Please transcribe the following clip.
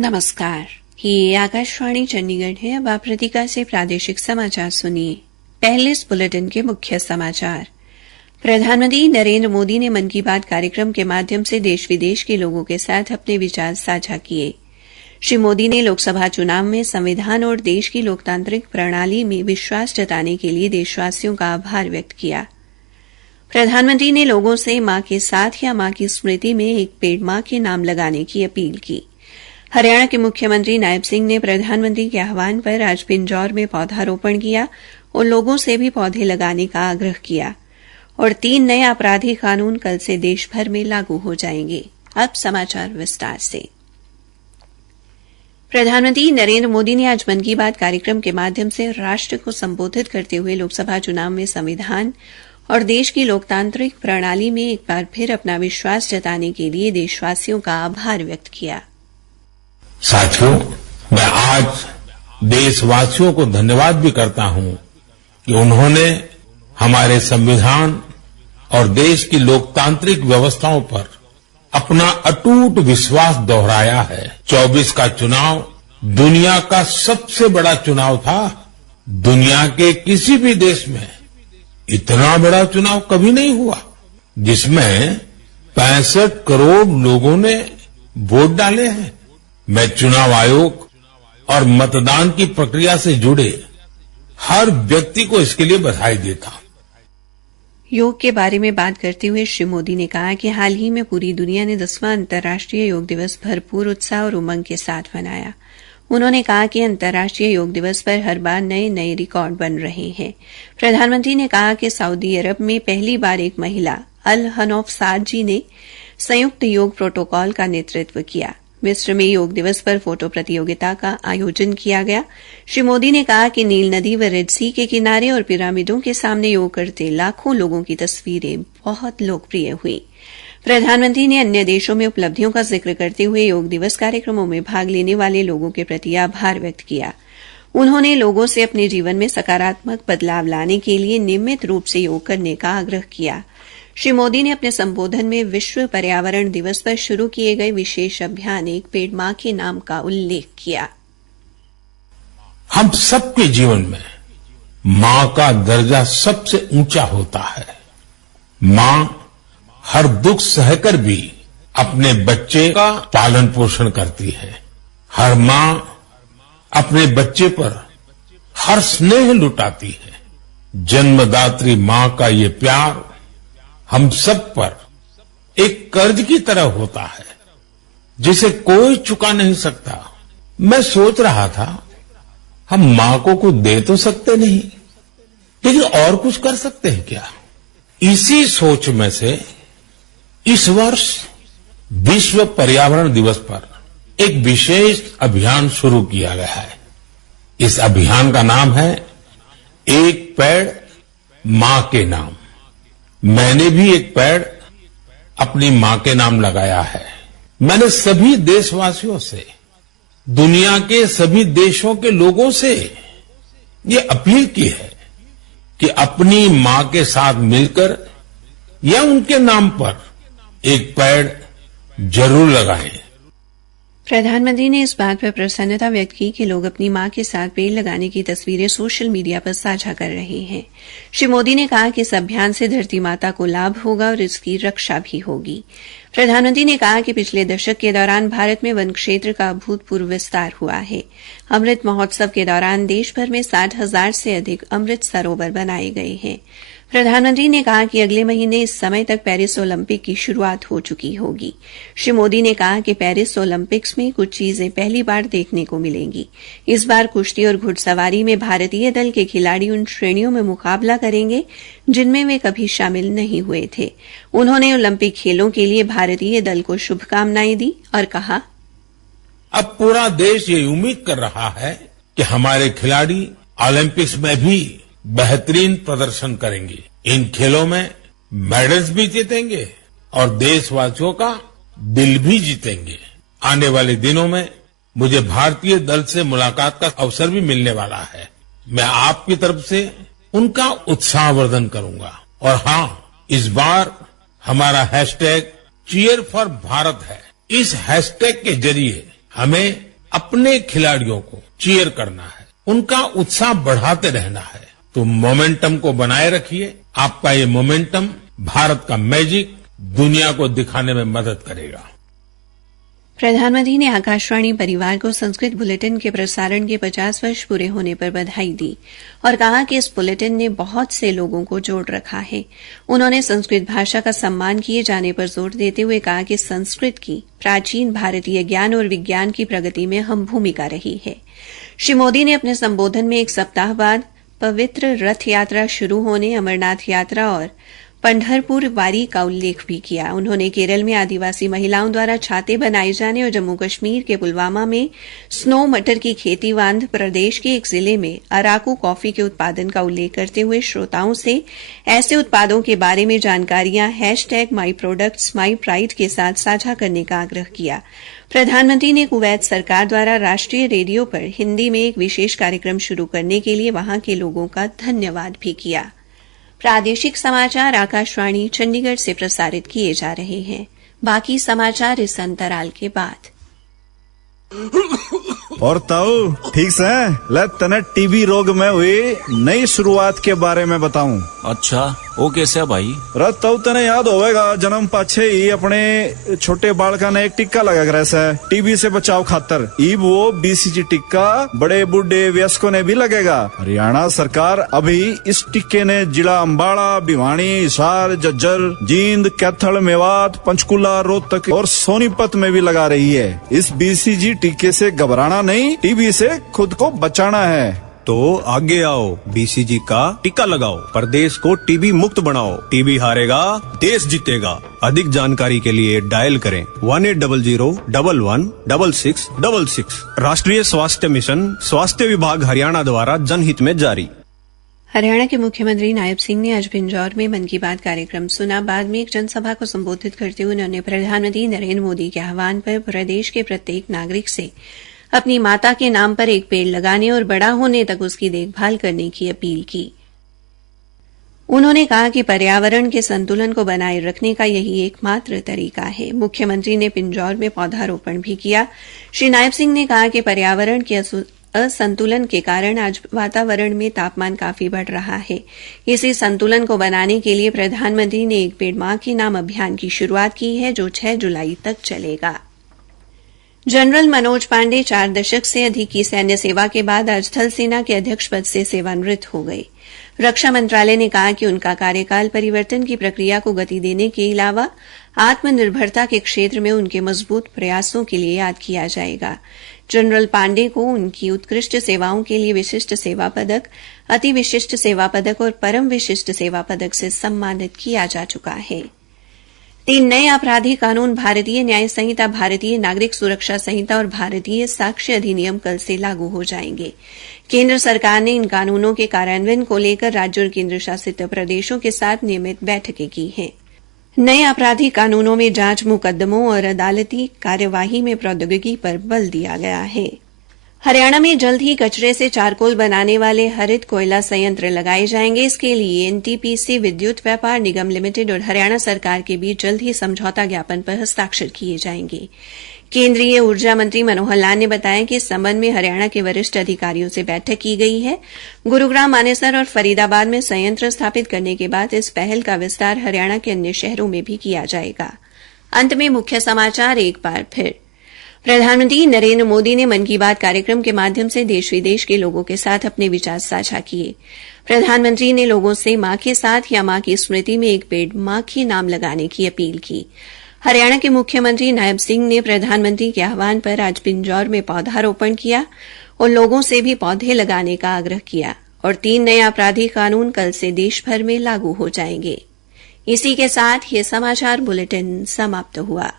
नमस्कार, ये आकाशवाणी चंडीगढ़ है। अब आप प्रतिका से प्रादेशिक समाचार सुनिए। पहले इस बुलेटिन के मुख्य समाचार। प्रधानमंत्री नरेंद्र मोदी ने मन की बात कार्यक्रम के माध्यम से देश विदेश के लोगों के साथ अपने विचार साझा किए। श्री मोदी ने लोकसभा चुनाव में संविधान और देश की लोकतांत्रिक प्रणाली में विश्वास जताने के लिए देशवासियों का आभार व्यक्त किया। प्रधानमंत्री ने लोगों से मां के साथ या मां की स्मृति में एक पेड़ मां के नाम लगाने की अपील की। हरियाणा के मुख्यमंत्री नायब सिंह ने प्रधानमंत्री के आह्वान पर आज पिंजौर में पौधारोपण किया और लोगों से भी पौधे लगाने का आग्रह किया। और 3 नए आपराधिक कानून कल से देश भर में लागू हो जाएंगे। अब समाचार विस्तार से। प्रधानमंत्री नरेंद्र मोदी ने आज मन की बात कार्यक्रम के माध्यम से राष्ट्र को संबोधित करते हुए लोकसभा चुनाव में संविधान और देश की लोकतांत्रिक प्रणाली में एक बार फिर अपना विश्वास जताने के लिए देशवासियों का आभार व्यक्त किया। साथियों, मैं आज देशवासियों को धन्यवाद भी करता हूं कि उन्होंने हमारे संविधान और देश की लोकतांत्रिक व्यवस्थाओं पर अपना अटूट विश्वास दोहराया है। 24 का चुनाव दुनिया का सबसे बड़ा चुनाव था। दुनिया के किसी भी देश में इतना बड़ा चुनाव कभी नहीं हुआ, जिसमें 65 करोड़ लोगों ने वोट डाले हैं। मैं चुनाव आयोग और मतदान की प्रक्रिया से जुड़े हर व्यक्ति को इसके लिए बधाई देता हूं। योग के बारे में बात करते हुए श्री मोदी ने कहा कि हाल ही में पूरी दुनिया ने 10वां अंतर्राष्ट्रीय योग दिवस भरपूर उत्साह और उमंग के साथ मनाया। उन्होंने कहा कि अंतर्राष्ट्रीय योग दिवस पर हर बार नए नए रिकॉर्ड बन रहे हैं। प्रधानमंत्री ने कहा कि सऊदी अरब में पहली बार एक महिला अल हनौफ साद जी ने संयुक्त योग प्रोटोकॉल का नेतृत्व किया। मिस्र में योग दिवस पर फोटो प्रतियोगिता का आयोजन किया गया। श्री मोदी ने कहा कि नील नदी व रेड सी के किनारे और पिरामिडों के सामने योग करते लाखों लोगों की तस्वीरें बहुत लोकप्रिय हुई। प्रधानमंत्री ने अन्य देशों में उपलब्धियों का जिक्र करते हुए योग दिवस कार्यक्रमों में भाग लेने वाले लोगों के प्रति आभार व्यक्त किया। उन्होंने लोगों से अपने जीवन में सकारात्मक बदलाव लाने के लिए नियमित रूप से योग करने का आग्रह किया। श्री मोदी ने अपने संबोधन में विश्व पर्यावरण दिवस पर शुरू किए गए विशेष अभियान एक पेड़ मां के नाम का उल्लेख किया। हम सबके जीवन में मां का दर्जा सबसे ऊंचा होता है। मां हर दुख सहकर भी अपने बच्चे का पालन पोषण करती है। हर मां अपने बच्चे पर हर स्नेह लुटाती है। जन्मदात्री मां का ये प्यार हम सब पर एक कर्ज की तरह होता है, जिसे कोई चुका नहीं सकता। मैं सोच रहा था, हम मां को कुछ दे तो सकते नहीं, लेकिन और कुछ कर सकते हैं क्या? इसी सोच में से इस वर्ष विश्व पर्यावरण दिवस पर एक विशेष अभियान शुरू किया गया है। इस अभियान का नाम है एक पेड़ मां के नाम। मैंने भी एक पेड़ अपनी मां के नाम लगाया है। मैंने सभी देशवासियों से, दुनिया के सभी देशों के लोगों से ये अपील की है कि अपनी मां के साथ मिलकर या उनके नाम पर एक पेड़ जरूर लगाएं। प्रधानमंत्री ने इस बात पर प्रसन्नता व्यक्त की कि लोग अपनी मां के साथ पेड़ लगाने की तस्वीरें सोशल मीडिया पर साझा कर रहे हैं। श्री मोदी ने कहा कि इस अभियान से धरती माता को लाभ होगा और इसकी रक्षा भी होगी। प्रधानमंत्री ने कहा कि पिछले दशक के दौरान भारत में वन क्षेत्र का अभूतपूर्व विस्तार हुआ है। अमृत महोत्सव के दौरान देश भर में 60,000 से अधिक अमृत सरोवर बनाए गए हैं। प्रधानमंत्री ने कहा कि अगले महीने इस समय तक पेरिस ओलंपिक की शुरुआत हो चुकी होगी। श्री मोदी ने कहा कि पेरिस ओलंपिक्स में कुछ चीजें पहली बार देखने को मिलेंगी। इस बार कुश्ती और घुड़सवारी में भारतीय दल के खिलाड़ी उन श्रेणियों में मुकाबला करेंगे जिनमें वे कभी शामिल नहीं हुए थे। उन्होंने ओलंपिक खेलों के लिए भारतीय दल को शुभकामनाएं दी और कहा, अब पूरा देश ये उम्मीद कर रहा है कि हमारे खिलाड़ी ओलंपिक्स में भी बेहतरीन प्रदर्शन करेंगे। इन खेलों में मेडल्स भी जीतेंगे और देशवासियों का दिल भी जीतेंगे। आने वाले दिनों में मुझे भारतीय दल से मुलाकात का अवसर भी मिलने वाला है। मैं आपकी तरफ से उनका उत्साहवर्धन करूंगा। और हां, इस बार हमारा हैशटैग चीयर फॉर भारत है। इस हैशटैग के जरिए हमें अपने खिलाड़ियों को चीयर करना है, उनका उत्साह बढ़ाते रहना है। तो मोमेंटम को बनाए रखिए। आपका ये मोमेंटम भारत का मैजिक दुनिया को दिखाने में मदद करेगा। प्रधानमंत्री ने आकाशवाणी परिवार को संस्कृत बुलेटिन के प्रसारण के 50 वर्ष पूरे होने पर बधाई दी और कहा कि इस बुलेटिन ने बहुत से लोगों को जोड़ रखा है। उन्होंने संस्कृत भाषा का सम्मान किए जाने पर जोर देते हुए कहा कि संस्कृत की प्राचीन भारतीय ज्ञान और विज्ञान की प्रगति में अहम भूमिका रही है। श्री मोदी ने अपने संबोधन में एक सप्ताह बाद पवित्र रथ यात्रा शुरू होने, अमरनाथ यात्रा और पंढरपुर वारी का उल्लेख भी किया। उन्होंने केरल में आदिवासी महिलाओं द्वारा छाते बनाए जाने और जम्मू कश्मीर के पुलवामा में स्नो मटर की खेती व आंध्र प्रदेश के एक जिले में अराकू कॉफी के उत्पादन का उल्लेख करते हुए श्रोताओं से ऐसे उत्पादों के बारे में जानकारियां #myproducts mypride के साथ साझा करने का आग्रह किया। प्रधानमंत्री ने कुवैत सरकार द्वारा राष्ट्रीय रेडियो पर हिंदी में एक विशेष कार्यक्रम शुरू करने के लिए वहां के लोगों का धन्यवाद भी किया। प्रादेशिक समाचार आकाशवाणी चंडीगढ़ से प्रसारित किए जा रहे हैं। बाकी समाचार इस अंतराल के बाद। और ताऊ ठीक से ले तने टीबी रोग में हुई नई शुरुआत के बारे में बताऊं। अच्छा वो कैसे भाई? ताऊ तने याद होगा जन्म पाछे ही अपने छोटे बालका ने एक टिक्का लगा कर ऐसा टीबी से बचाव खातर। इब वो BCG टिक्का बड़े बूढ़े वयस्कों ने भी लगेगा। हरियाणा सरकार अभी इस टिक्के ने जिला अम्बाड़ा, भिवानी, हिसार, झज्जर, जींद, कैथल, मेवात, पंचकुला, रोहतक और सोनीपत में भी लगा रही है। इस BCG टिक्के से घबराना नहीं, टीबी से खुद को बचाना है। तो आगे आओ, BCG का टिक्का लगाओ, प्रदेश को टीबी मुक्त बनाओ। टीबी हारेगा, देश जीतेगा। अधिक जानकारी के लिए डायल करें 1800-11-6666। राष्ट्रीय स्वास्थ्य मिशन, स्वास्थ्य विभाग हरियाणा द्वारा जनहित में जारी। हरियाणा के मुख्यमंत्री नायब सिंह ने आज पिंजौर में मन की बात कार्यक्रम सुना। बाद में एक जनसभा को संबोधित करते हुए उन्होंने प्रधानमंत्री नरेंद्र मोदी के आह्वान पर प्रदेश के प्रत्येक नागरिक से अपनी माता के नाम पर एक पेड़ लगाने और बड़ा होने तक उसकी देखभाल करने की अपील की। उन्होंने कहा कि पर्यावरण के संतुलन को बनाए रखने का यही एकमात्र तरीका है। मुख्यमंत्री ने पिंजौर में पौधारोपण भी किया। श्री नायब सिंह ने कहा कि पर्यावरण के असंतुलन के कारण आज वातावरण में तापमान काफी बढ़ रहा है। इसी संतुलन को बनाने के लिए प्रधानमंत्री ने एक पेड़ मां के नाम अभियान की शुरुआत की है, जो 6 जुलाई तक चलेगा। जनरल मनोज पांडे 4 दशक से अधिक की सैन्य सेवा के बाद आज थल सेना के अध्यक्ष पद से सेवानिवृत्त हो गए। रक्षा मंत्रालय ने कहा कि उनका कार्यकाल परिवर्तन की प्रक्रिया को गति देने के अलावा आत्मनिर्भरता के क्षेत्र में उनके मजबूत प्रयासों के लिए याद किया जाएगा। जनरल पांडे को उनकी उत्कृष्ट सेवाओं के लिए विशिष्ट सेवा पदक, अति विशिष्ट सेवा पदक और परम विशिष्ट सेवा पदक से सम्मानित किया जा चुका है। 3 नए आपराधिक कानून भारतीय न्याय संहिता, भारतीय नागरिक सुरक्षा संहिता और भारतीय साक्ष्य अधिनियम कल से लागू हो जाएंगे। केंद्र सरकार ने इन कानूनों के कार्यान्वयन को लेकर राज्यों और केंद्र शासित प्रदेशों के साथ नियमित बैठकें की हैं। नए आपराधिक कानूनों में जांच मुकदमों और अदालती कार्यवाही में प्रौद्योगिकी पर बल दिया गया है। हरियाणा में जल्द ही कचरे से चारकोल बनाने वाले हरित कोयला संयंत्र लगाए जाएंगे। इसके लिए NTPC विद्युत व्यापार निगम लिमिटेड और हरियाणा सरकार के बीच जल्द ही समझौता ज्ञापन पर हस्ताक्षर किए जाएंगे। केंद्रीय ऊर्जा मंत्री मनोहर लाल ने बताया कि इस संबंध में हरियाणा के वरिष्ठ अधिकारियों से बैठक की गई है। गुरुग्राम, मानेसर और फरीदाबाद में संयंत्र स्थापित करने के बाद इस पहल का विस्तार हरियाणा के अन्य शहरों में भी किया जाएगा। अंत में मुख्य समाचार एक बार फिर। प्रधानमंत्री नरेंद्र मोदी ने मन की बात कार्यक्रम के माध्यम से देश विदेश के लोगों के साथ अपने विचार साझा किए। प्रधानमंत्री ने लोगों से मां के साथ या मां की स्मृति में एक पेड़ मां के नाम लगाने की अपील की। हरियाणा के मुख्यमंत्री नायब सिंह ने प्रधानमंत्री के आह्वान पर आज पिंजौर में पौधारोपण किया और लोगों से भी पौधे लगाने का आग्रह किया। और 3 नए आपराधिक कानून कल से देश भर में लागू हो जाएंगे। इसी के साथ ये समाचार बुलेटिन समाप्त हुआ।